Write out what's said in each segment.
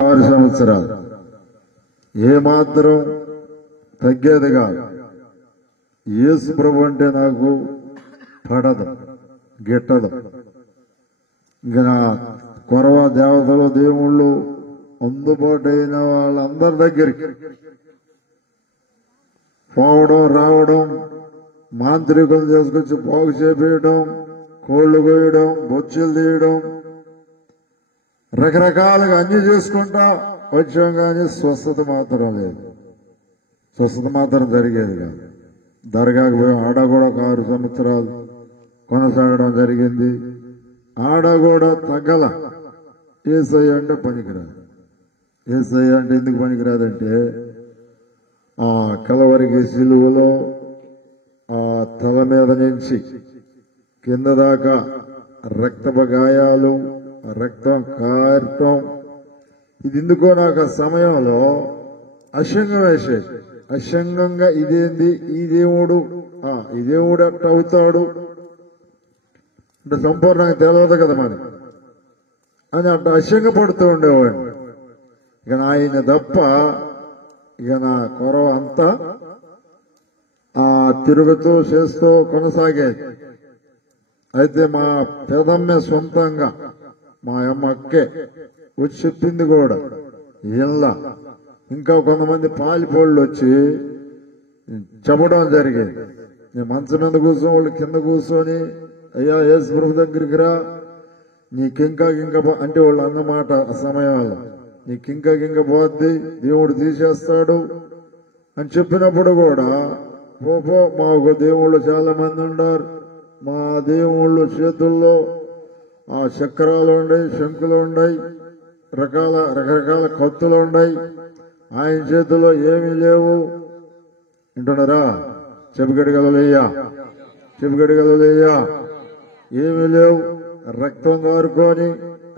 6 సంవత్సరాలు ఏమాత్రం తగ్గేది కాదు. యేసు ప్రభు అంటే నాకు పడదు, గిట్టదు. ఇంకా నా కొరవ దేవతలు దేవుళ్ళు అందుబాటు అయిన వాళ్ళందరి దగ్గరికి పోవడం రావడం, మాంత్రికులు చేసుకొచ్చి పోగు చేపేయడం, కోళ్లు కోయడం, బొచ్చులు తీయడం, రకరకాలుగా అన్ని చేసుకుంటా వచ్చాం. కానీ స్వస్థత మాత్రం లేదు. స్వస్థత మాత్రం జరిగేది కాదు. దర్గాకు పోయి ఆడ కూడా ఒక 6 సంవత్సరాలు కొనసాగడం జరిగింది. ఆడ కూడా తగ్గల. యేసయ్య అంటే పనికిరాదు. యేసయ్య అంటే ఎందుకు పనికిరాదంటే ఆ కలవరికి సిలువలో ఆ తల మీద నుంచి కింద దాకా రక్తపు గాయాలు, రక్తం కారటం, ఇది ఎందుకో నాకు ఆ సమయంలో అసంగం వేసేది. అసంగంగా ఇదేంది, ఈ దేవుడు ఎట్ట అవుతాడు అంటే సంపూర్ణంగా తెలియదు కదా మరి అని అట్లా అసంగ పడుతూ ఉండేవాడిని. ఇక ఆయన తప్ప ఇక నా కొరవ అంతా తిరుగుతూ చేస్తూ కొనసాగేది. అయితే మా పెదమ్మే సొంతంగా మా అమ్మ అక్కే వచ్చి చెప్పింది కూడా. ఇలా ఇంకా కొంతమంది పాలిపోళ్ళు వచ్చి చెప్పడం జరిగేది. నేను మంచం మీద కూర్చొని వాళ్ళు కింద కూర్చొని, అయ్యా యేసు ప్రభు దగ్గరికి రా, నీకింకా అంటే వాళ్ళు అన్నమాట ఆ సమయంలో, నీకింకా పోద్ది, దేవుడు తీసేస్తాడు అని చెప్పినప్పుడు కూడా పో మాకు దేవుళ్ళు చాలా మంది ఉన్నారు, మా దేవుళ్ళు చేతుల్లో ఆ చక్రాలు ఉన్నాయి, శంకులు ఉన్నాయి, రకరకాల కత్తులు ఉన్నాయి, ఆయన చేతుల్లో ఏమీ లేవు వింటున్నారా? చెవిగడిగలయ్యా ఏమీ లేవు, రక్తం కారుకొని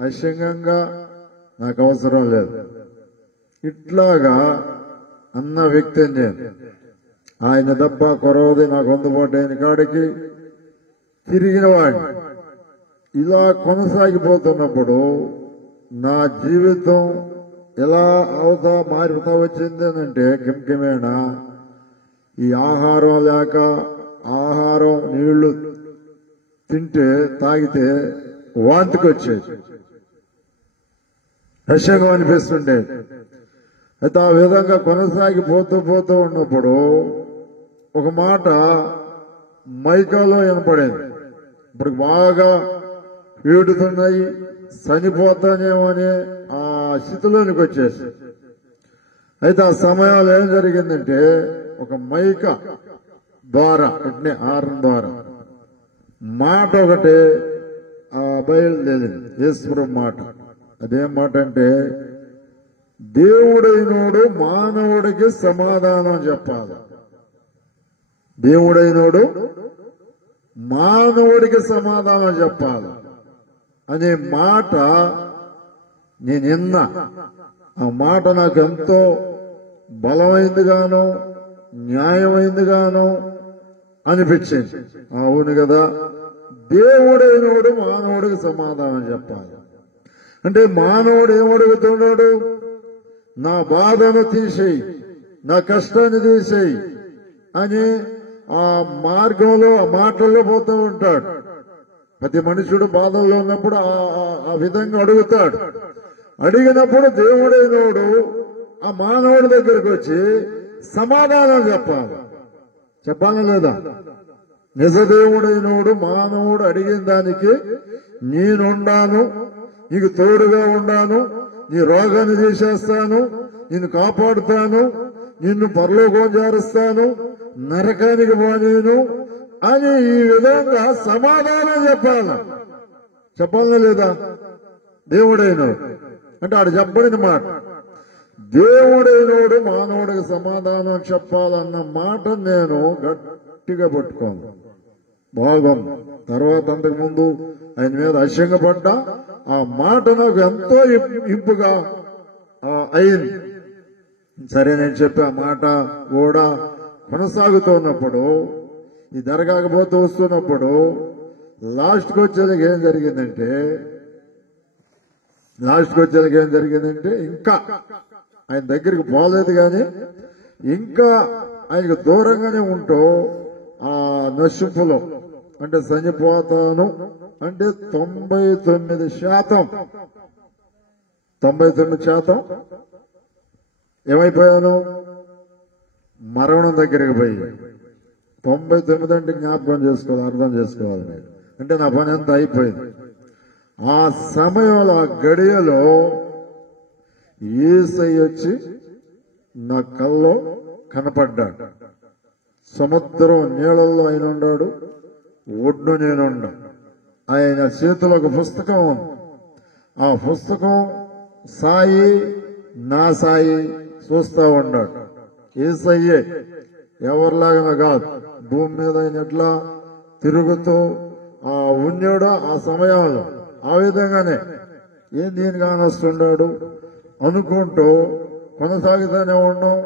అసంగంగా నాకు అవసరం లేదు ఇట్లాగా అన్న వ్యక్తిని నేను. ఆయన దెబ్బ కొరవది నాకు అందుబాటు అయిన కాడికి తిరిగిన వాడిని. ఇలా కొనసాగిపోతున్నప్పుడు నా జీవితం ఎలా మారుతా వచ్చింది అంటే కింకిమేనా ఈ ఆహారం లేక, ఆహారం నీళ్లు తాగితే వాంతికి వచ్చేది, అసహ్యం అనిపిస్తుండేది. అయితే ఆ విధంగా కొనసాగిపోతూ ఉన్నప్పుడు ఒక మాట మైకాలో వినపడేది. ఇప్పుడు బాగా వీడుతున్నాయి, చనిపోతానేమో అనే ఆ స్థితిలోనికి వచ్చేసి. అయితే ఆ సమయంలో ఏం జరిగిందంటే ఒక మైక ద్వారా అంటే ఆరం ద్వారా మాట ఒకటి బయలుదేరింది, యేసుప్రభు మాట. అదేం మాట అంటే దేవుడైనోడు మానవుడికి సమాధానం చెప్పాలి. దేవుడైనోడు మానవుడికి సమాధానం చెప్పాలి అనే మాట నేను విన్నా. ఆ మాట నాకు ఎంతో బలమైందిగానో న్యాయమైందిగానో అనిపించింది. అవును కదా, దేవుడైనోడు మానవుడికి సమాధానం చెప్పాలి అంటే మానవుడు ఏమడుగుతున్నాడు? నా బాధను తీసేయి, నా కష్టాన్ని తీసేయి అని ఆ మార్గంలో ఆ మాటల్లో పోతూ ఉంటాడు. ప్రతి మనుషుడు బాధల్లో ఉన్నప్పుడు ఆ విధంగా అడుగుతాడు. అడిగినప్పుడు దేవుడైనోడు ఆ మానవుడి దగ్గరికి వచ్చి సమాధానం చెప్పాలా లేదా? నిజదేవుడైనోడు మానవుడు అడిగిన దానికి నేనుండాను, నీకు తోడుగా ఉండాను, నీ రోగాన్ని తీసేస్తాను, నిన్ను కాపాడుతాను, నిన్ను పరలోకం చేరుస్తాను, నరకానికి పోనీను అని ఈ విధంగా సమాధానం చెప్పాలా లేదా? దేవుడైనోడు అంటే ఆడు చెప్పడిన మాట. దేవుడైనోడు మానవుడికి సమాధానం చెప్పాలన్న మాట నేను గట్టిగా పట్టుకోను. బాగుంది. తర్వాత అంతకుముందు ఆయన మీద అసహ్యపడ్డా ఆ మాట నాకు ఎంతో ఇంపుగా అయింది. సరే నేను చెప్పి ఆ మాట కూడా కొనసాగుతున్నప్పుడు, ఈ దర్గాకపోతూ వస్తున్నప్పుడు లాస్ట్కి వచ్చేది ఏం జరిగిందంటే లాస్ట్కి వచ్చేందుకు ఏం జరిగిందంటే ఇంకా ఆయన దగ్గరికి పోలేదు కానీ ఇంకా ఆయనకు దూరంగానే ఉంటూ ఆ నశింపులో అంటే చనిపోతాను అంటే 99% ఏమైపోయాను? మరణం దగ్గరికి పోయి 99 అంటే జ్ఞాపకం చేసుకోవాలి, అర్థం చేసుకోవాలి. అంటే నా పని అంతా అయిపోయింది. ఆ సమయంలో ఆ గడియలో యేసయ్య వచ్చి నా కల్లో కనపడ్డాడు. సముద్రం నీళ్ళల్లో ఆయన ఉన్నాడు, ఒడ్డు నేనుండా. ఆయన చేతిలో ఒక పుస్తకం ఉంది. ఆ పుస్తకం సాయి నా సాయి చూస్తా ఉన్నాడు. యేసయ్యే, ఎవరిలాగా కాదు. భూమి మీద ఆయన ఎట్లా తిరుగుతూ ఉన్నాడో ఆ సమయంలో ఆ విధంగానే ఏం దీని కానొస్తున్నాడు అనుకుంటూ కొనసాగుతూనే ఉన్నాం.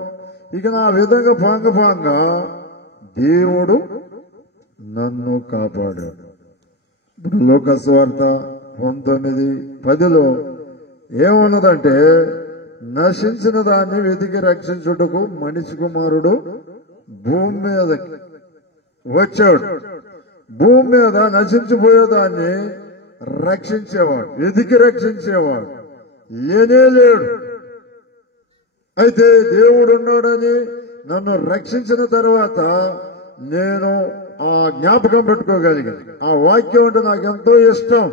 ఇక నా విధంగా పాంగ దేవుడు నన్ను కాపాడాడు. లోకాసు వార్త 19:10 ఏమున్నదంటే, నశించిన దాన్ని వెతికి రక్షించుటకు మనిషి కుమారుడు భూమి మీదకి వచ్చాడు. భూమి మీద నశించిపోయేదాన్ని రక్షించేవాడు, వెతికి రక్షించేవాడు లేనే లేడు. అయితే దేవుడు ఉన్నాడని నన్ను రక్షించిన తర్వాత నేను ఆ జ్ఞాపకం పెట్టుకోగలిగాను. ఆ వాక్యం అంటే నాకు ఎంతో ఇష్టం.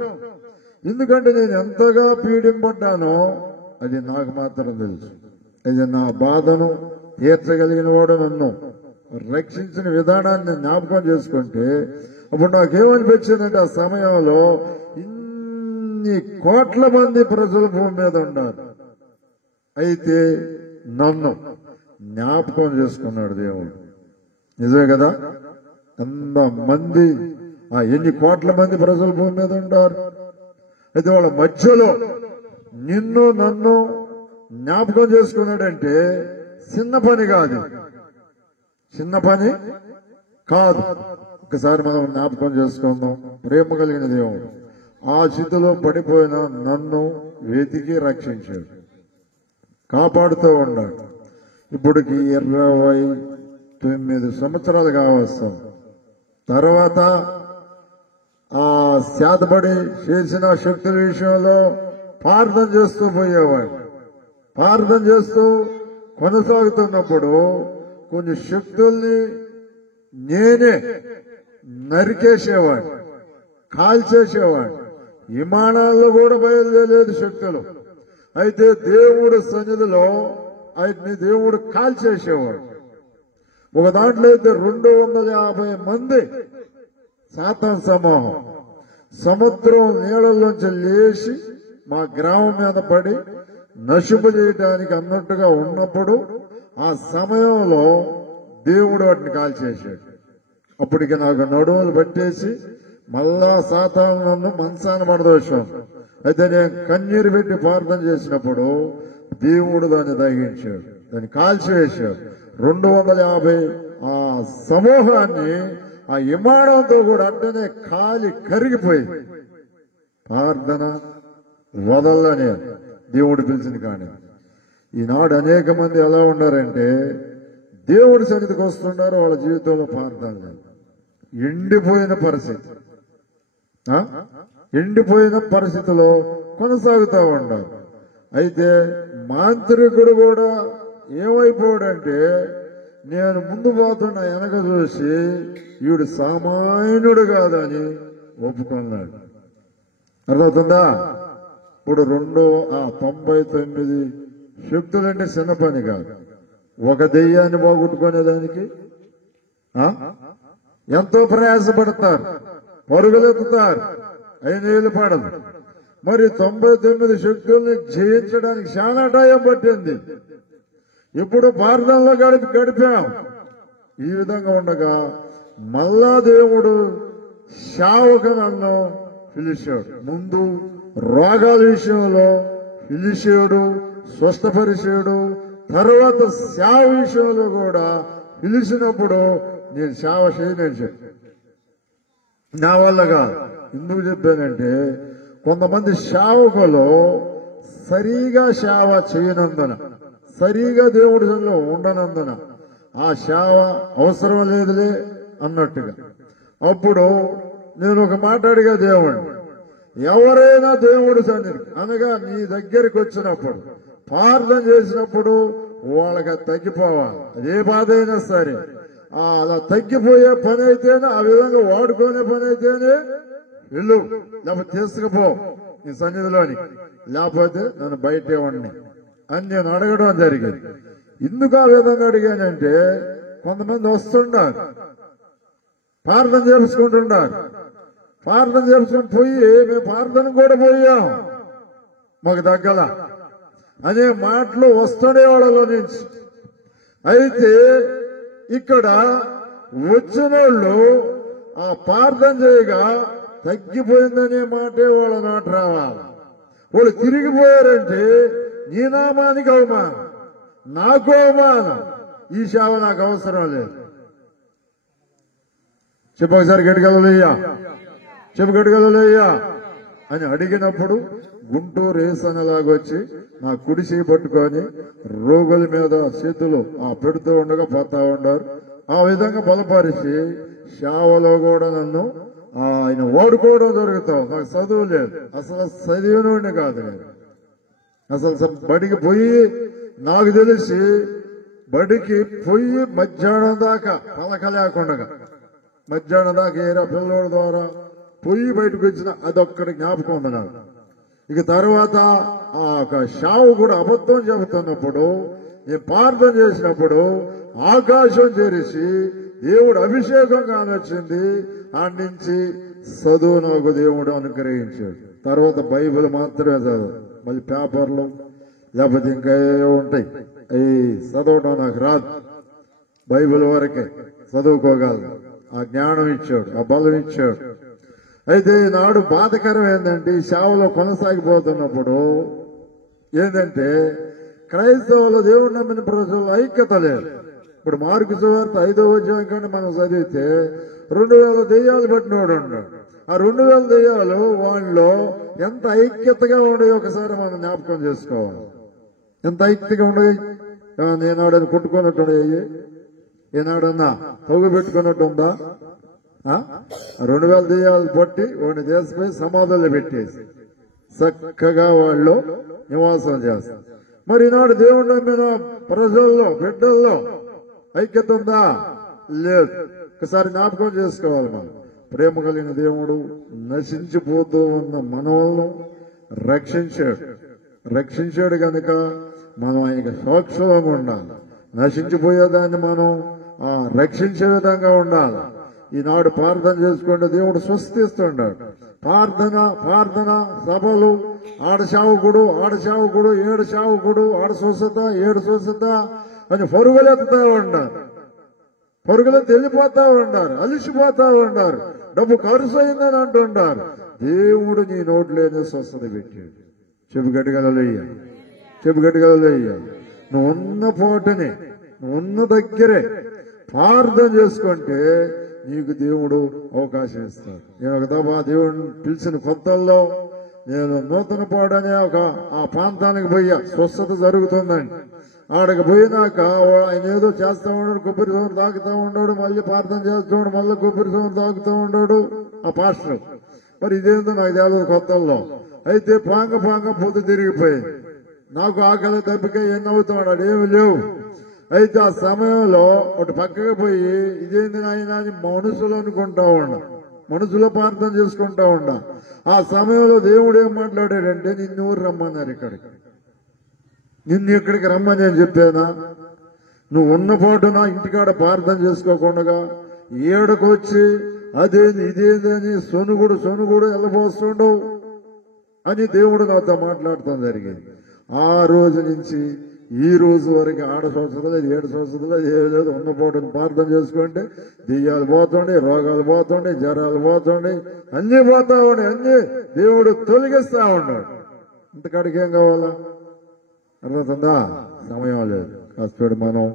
ఎందుకంటే నేను ఎంతగా పీడింపడ్డానో అది నాకు మాత్రం తెలుసు. అది నా బాధను తీర్చగలిగిన వాడు నన్ను రక్షించిన విధానాన్ని జ్ఞాపకం చేసుకుంటే అప్పుడు నాకేమనిపించిందంటే, ఆ సమయంలో ఇన్ని కోట్ల మంది ప్రజలు భూమి మీద ఉన్నారు. అయితే నన్ను జ్ఞాపకం చేసుకున్నాడు దేవుడు. నిజమే కదా? ఎంతమంది, ఎన్ని కోట్ల మంది ప్రజలు భూమి మీద ఉంటారు. అయితే వాళ్ళ మధ్యలో నిన్ను నన్ను జ్ఞాపకం చేసుకున్నాడంటే చిన్న పని కాదు, చిన్న పని కాదు. ఒకసారి మనం జ్ఞాపకం చేసుకుందాం. ప్రేమ కలిగిన దేవుడు ఆ స్థితిలో పడిపోయిన నన్ను వెతికి రక్షించాడు, కాపాడుతూ ఉన్నాడు. ఇప్పటికి 29 సంవత్సరాలు కావస్తాం. తర్వాత ఆ శాతపడి చేసిన శక్తుల విషయంలో ప్రార్థన చేస్తూ పోయేవాడు. ప్రార్థన చేస్తూ కొనసాగుతున్నప్పుడు కొన్ని శక్తుల్ని నేనే నరికేసేవాడు, కాల్చేసేవాడు. విమానాల్లో కూడా బయలుదేరలేదు శక్తులు. అయితే దేవుడు సన్నిధిలో ఆయన్ని దేవుడు కాల్చేసేవాడు. ఒక దాంట్లో అయితే 250 మంది సాతాను సమూహం సముద్రం నీళ్ళల్లోంచి లేచి మా గ్రామం మీద పడి నశింపు చేయడానికి అన్నట్టుగా ఉన్నప్పుడు ఆ సమయంలో దేవుడు వాటిని కాల్చేసాడు. అప్పటికి నాకు నడుములు పట్టేసి మళ్ళా సాతాను నన్ను మంచాన పడదోశాను. అయితే నేను కన్నీరు పెట్టి ప్రార్థన చేసినప్పుడు దేవుడు దాన్ని దహించాడు, దాన్ని కాల్చివేశాడు. 250 ఆ సమూహాన్ని ఆ విమానంతో కూడా అంటేనే కాలి కరిగిపోయింది. ప్రార్థన వదలనే దేవుడు పిలిచింది. కానీ ఈనాడు అనేక మంది ఎలా ఉన్నారంటే, దేవుడి సన్నిధికి వస్తున్నారు, వాళ్ళ జీవితంలో ప్రార్థన లేదు. ఎండిపోయిన పరిస్థితి, ఎండిపోయిన పరిస్థితిలో కొనసాగుతూ ఉన్నారు. అయితే మాంత్రికుడు కూడా ఏమైపోయాడంటే, నేను ముందు పోతున్నా వెనక చూసి వీడు సామాన్యుడు కాదని ఒప్పుకున్నాడు. అర్థమవుతుందా? ఇప్పుడు 99 శక్తులంటే చిన్న పని కాదు. ఒక దెయ్యాన్ని పోగొట్టుకునేదానికి ఎంతో ప్రయాసపడతారు, పరుగులెత్తుతారు, అయినేళ్ళు పడదు. మరి 99 శక్తుల్ని జయించడానికి చాలా టైం పట్టింది. ఇప్పుడు ప్రార్థనలో గడిపాం. ఈ విధంగా ఉండగా మళ్ళా దేవుడు శావకు నన్ను పిలిచాడు. ముందు రోగాల విషయంలో పిలిచాడు, స్వస్థపరిచాడు. తర్వాత సేవ విషయంలో కూడా పిలిచినప్పుడు నేను సేవ చేయలేను చెప్పి నా వల్ల కాదు. ఎందుకు చెప్పానంటే, కొంతమంది సేవకులు సరిగా సేవ చేయనందున, సరిగా దేవుడి సన్నిధిలో ఉండనందున ఆ సేవ అవసరం లేదులే అన్నట్టుగా. అప్పుడు నేను ఒక మాట అడిగా దేవుడు, ఎవరైనా దేవుడి సన్నిధి అనగా నీ దగ్గరికి వచ్చినప్పుడు ప్రార్థన చేసినప్పుడు వాళ్ళకి తగ్గిపోవాలి. అదే బాధ అయినా సరే అలా తగ్గిపోయే పని అయితేనే, ఆ విధంగా వాడుకునే పని అయితేనే వెళ్ళు, లేకపోతే తీసుకుపో నీ సన్నిధిలోని, లేకపోతే నన్ను బయటే ఉండి అని నేను అడగడం జరిగింది. ఎందుకు ఆ విధంగా అడిగానంటే, కొంతమంది వస్తుండారు, ప్రార్థన చేసుకుంటుండారు, ప్రార్థన చేసుకుని పోయి మేము ప్రార్థన కూడా పోయాం మాకు దగ్గర అనే మాటలు వస్తుండే వాళ్ళలో నుంచి. అయితే ఇక్కడ వచ్చిన వాళ్ళు ఆ ప్రార్థన చేయగా తగ్గిపోయిందనే మాటే వాళ్ళ నాట రావాలి. వాళ్ళు తిరిగిపోయారంటే నీ నామానికి అవమానం, నాకు అవమానం, ఈ సేవ నాకు అవసరం లేదు. చెప్పొకసారి గట్టిగలయ్యా, గట్టిగలయ్యా అని అడిగినప్పుడు గుంటూరు ఏసనలాగొచ్చి నా కుడి చేయి పట్టుకొని రోగుల మీద చేతులు పెడుతూ ఉండగా పోతా ఉండారు. ఆ విధంగా బలపరిచి సేవలో కూడా నన్ను ఆయన వాడుకోవడం జరుగుతావు. నాకు చదువు లేదు, అసలు చదివినోడిని కాదు నేను. అసలు బడికి పోయి, నాకు తెలిసి బడికి పోయి మధ్యాహ్నం దాకా పలక లేకుండా, మధ్యాహ్నం దాకా ఏరా పిల్లోడి ద్వారా పొయ్యి బయటకు వచ్చిన అదొక్కడి జ్ఞాపకం ఉంది నాకు. ఇక తర్వాత షావు కూడా అబద్ధం చెబుతున్నప్పుడు, నేను ప్రార్థన చేసినప్పుడు ఆకాశం తెరిచి దేవుడు అభిషేకం కానొచ్చింది. ఆడి నుంచి చదువు నాకు దేవుడు అనుగ్రహించాడు. తర్వాత బైబిల్ మాత్రమే చదువు, మళ్ళీ పేపర్లు లేకపోతే ఇంకా ఉంటాయి, అవి చదవడం నాకు రాదు. బైబిల్ వరకే చదువుకోగలను. ఆ జ్ఞానం ఇచ్చాడు, ఆ బలం ఇచ్చాడు. అయితే ఈనాడు బాధకరం ఏంటంటే, ఈ సేవలో కొనసాగిపోతున్నప్పుడు ఏంటంటే క్రైస్తవులు దేవుడు నమ్మిన ప్రజలు ఐక్యత లేదు. ఇప్పుడు మార్కు సువార్త 5వ అధ్యాయం కంటే మనం చదివితే 2000 దెయ్యాలు పట్టినోడు ఉన్నాడు. ఆ 2000 దెయ్యాలు వాళ్ళలో ఎంత ఐక్యతగా ఉండేవి ఒకసారి మనం జ్ఞాపకం చేసుకోవాలి. ఎంత ఐక్యతగా ఉండేవి. నేనాడని కొట్టుకున్నట్టు ఉండేవి, ఏనాడన్నా తొగు పెట్టుకున్నట్టు ఉందా? 2000 దెయ్యాలు పట్టి వాడిని తీసుకుపోయి సమాధులు పెట్టేసి చక్కగా వాళ్ళు నివాసం చేస్తారు. మరి ఈనాడు దేవుడు నమ్మిన ప్రజల్లో, బిడ్డల్లో ఐక్యత ఉందా? లేదు. ఒకసారి జ్ఞాపకం చేసుకోవాలి. మనం ప్రేమ కలిగిన దేవుడు నశించిపోతూ ఉన్న మనవలను రక్షించాడు కనుక మనం ఆయనకి సాక్షులంగా ఉండాలి. నశించిపోయేదాన్ని మనం రక్షించే విధంగా ఉండాలి. ఈనాడు ప్రార్థన చేసుకుంటే దేవుడు స్వస్థిస్తున్నాడు. ప్రార్థన సభలు, ఆడ సేవకుడు, ఏడు సేవకుడు, ఆడ స్వస్థత, ఏడు స్వస్థత అని పరుగులెత్తుతా ఉన్నారు. పరుగులెత్తి వెళ్ళిపోతా ఉన్నారు, అలిసిపోతా ఉన్నారు, డబ్బు ఖర్చు అయిందని అంటున్నారు. దేవుడు నీ నోట్లోనే స్వస్థత పెట్టాడు. చెప్పు గట్టిగలయ్యా. నువ్వు ఉన్న పోటని, నువ్వు ఉన్న దగ్గరే ప్రార్థన చేసుకుంటే నీకు దేవుడు అవకాశం ఇస్తాడు. నేను ఒక దఫా దేవుడిని పిలిచిన కొత్తల్లో నేను నూతన పాడనే ఆ ప్రాంతానికి పోయా. స్వస్థత జరుగుతుందండి. ఆడకి పోయినాక ఆయన ఏదో చేస్తా ఉన్నాడు, కొబ్బరి సోమరు తాగుతూ ఉన్నాడు, మళ్ళీ ప్రార్థన చేస్తున్నాడు, మళ్ళీ కొబ్బరి సోమరు తాగుతూ ఉన్నాడు ఆ పాస్టర్. మరి ఇదేందో నాకు తెలియదు కొత్తల్లో. అయితే పాంగ పొద్దు తిరిగిపోయింది. నాకు ఆకలి తప్పిక ఎన్ని అవుతున్నాడు, ఏమి లేవు. అయితే ఆ సమయంలో ఒకటి పక్కగా పోయి ఇదేంది నాయన అని మనుషులు అనుకుంటా ఉన్నా, మనసులో ప్రార్థన చేసుకుంటా ఉన్నా. ఆ సమయంలో దేవుడు ఏం మాట్లాడాడంటే, నిన్ను ఊరు రమ్మన్నారు ఇక్కడికి. నిన్ను ఇక్కడికి రమ్మని నేను చెప్పానా? నువ్వు ఉన్న పాటున ఇంటికాడ ప్రార్థన చేసుకోకుండా ఏడకొచ్చి అదేంది ఇదేంది అని సొనుగుడు వెళ్ళబోస్తుండవు అని దేవుడు నాతో మాట్లాడటం జరిగింది. ఆ రోజు నుంచి ఈ రోజు వరకు 6 సంవత్సరాలు లేదు, 7 సంవత్సరాలు లేదు, ఏం లేదు. ఉన్నపోటును ప్రార్థన చేసుకుంటే దెయ్యాలు పోతుండే, రోగాలు పోతుండే, జ్వరాలు పోతుండే, అన్ని పోతా ఉండే, అన్ని దేవుడు తొలగిస్తా ఉన్నాడు. ఇంతకాడికి ఏం కావాలా? అర్థమవుతుందా? సమయం లేదు. కాస్త మనం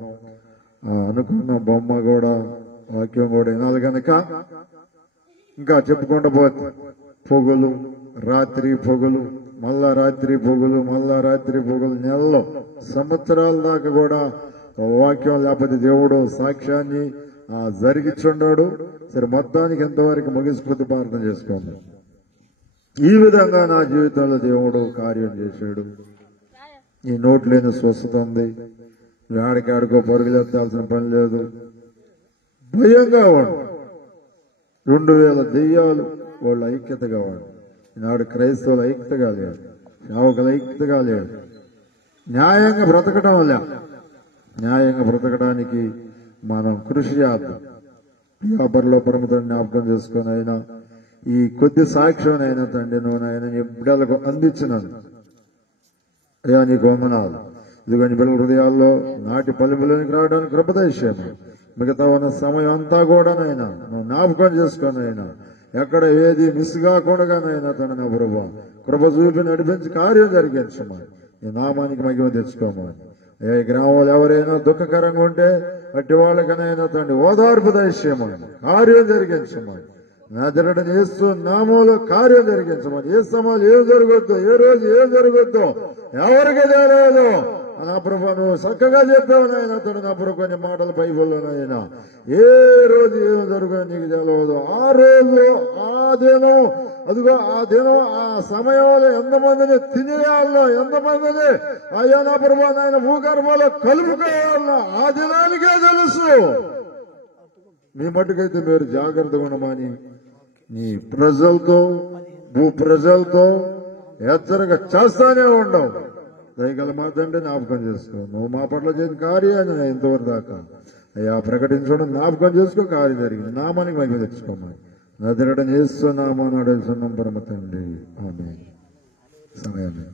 అనుకున్న బొమ్మ కూడా, వాక్యం కూడా వినాలి కనుక ఇంకా చెప్పుకుంటూ పోతే పొగలు, రాత్రి పొగలు, మళ్ళా రాత్రి పొగలు, మళ్ళా రాత్రి పొగలు, నెలలో సంవత్సరాల దాకా కూడా వాక్యం లేకపోతే దేవుడు సాక్ష్యాన్ని జరిగిచున్నాడు. సరే, మొత్తానికి ఎంతవరకు ముగిసిపోతే ప్రార్థన చేసుకోండి. ఈ విధంగా నా జీవితంలో దేవుడు కార్యం చేశాడు. ఈ నోట్లేని స్వస్థత ఉంది. ఆడికాడికో పరుగులెత్తాల్సిన పని లేదు. భయంగా వాడు 2000 దెయ్యాలు వాళ్ళ ఐక్యతగా వాడు. ఈనాడు క్రైస్తవుల ఐక్యతగా లేదు, సేవకుల ఐక్యతగా లేదు. న్యాయంగా బ్రతకడం లే. న్యాయంగా బ్రతకడానికి మనం కృషి చేద్దాం. వ్యాపారంలో పరమతండ్రి జ్ఞాపకం చేసుకుని అయినా ఈ కొద్ది సాక్ష్యం అయినా తండ్రి నువ్వు ఆయన నీ బిడ్డలకు అందించినాను. అయ్యా నీకు వందనాలు. ఇదిగో నీ బిడ్డల హృదయాల్లో నాటి పలుపులోనికి రావడానికి కృప దయచేయమా. మిగతా ఉన్న సమయం అంతా కూడానైనా నువ్వు జ్ఞాపకం చేసుకునైనా ఎక్కడ ఏది మిస్ కాకుండానైనా తన నా ప్రభు కృప చూపి నడిపించి కార్యం జరిగించమా. ఈ నామానికి మహిమ తెచ్చుకోమని. ఏ గ్రామంలో ఎవరైనా దుఃఖకరంగా ఉంటే అట్టి వాళ్ళకనైనా తండ్రి ఓదార్పు దయచేయమని, కార్యం జరిగించమని. నజరేయుడైన యేసు నామములో కార్యం జరిగించమని. ఏ సమయంలో ఏం జరగొద్దు, ఏ రోజు ఏం జరగొద్దు ఎవరికి తెలియదు. నా ప్రభు నువ్వు చక్కగా చెప్పావు నాయన తను. నా ప్రభు కొన్ని మాటలు బైబిల్లోనైనా ఏ రోజు ఏం జరుగుతుందో నీకు తెలియదు. ఆ రోజు ఆ దినం అదిగో ఆ దినం ఆ సమయంలో ఎంతమందిని తినేయాలో, ఎంతమందిని అయ్యా నా ప్రభు నాయన భూగర్భంలో కలుపుకోవాలో ఆ దినానికే తెలుసు. మీ మట్టుకైతే మీరు జాగ్రత్తగా ఉండమని నీ ప్రజలతో భూ ప్రజలతో హెచ్చరిక చేస్తానే ఉండవు. దయగల మా తండ్రి జ్ఞాపకం చేసుకో. నువ్వు మా పట్ల చేసిన కార్యాన్ని ఇంతవరకు దాకా అయ్యా ప్రకటించడం జ్ఞాపకం చేసుకో. కార్యం జరిగింది. నామానికి మహిమ తెచ్చుకోమని నజరేయుడైన యేసు నామమున అడుగుచున్నాం పరమ తండ్రి. ఆమేన్. సమయాన్ని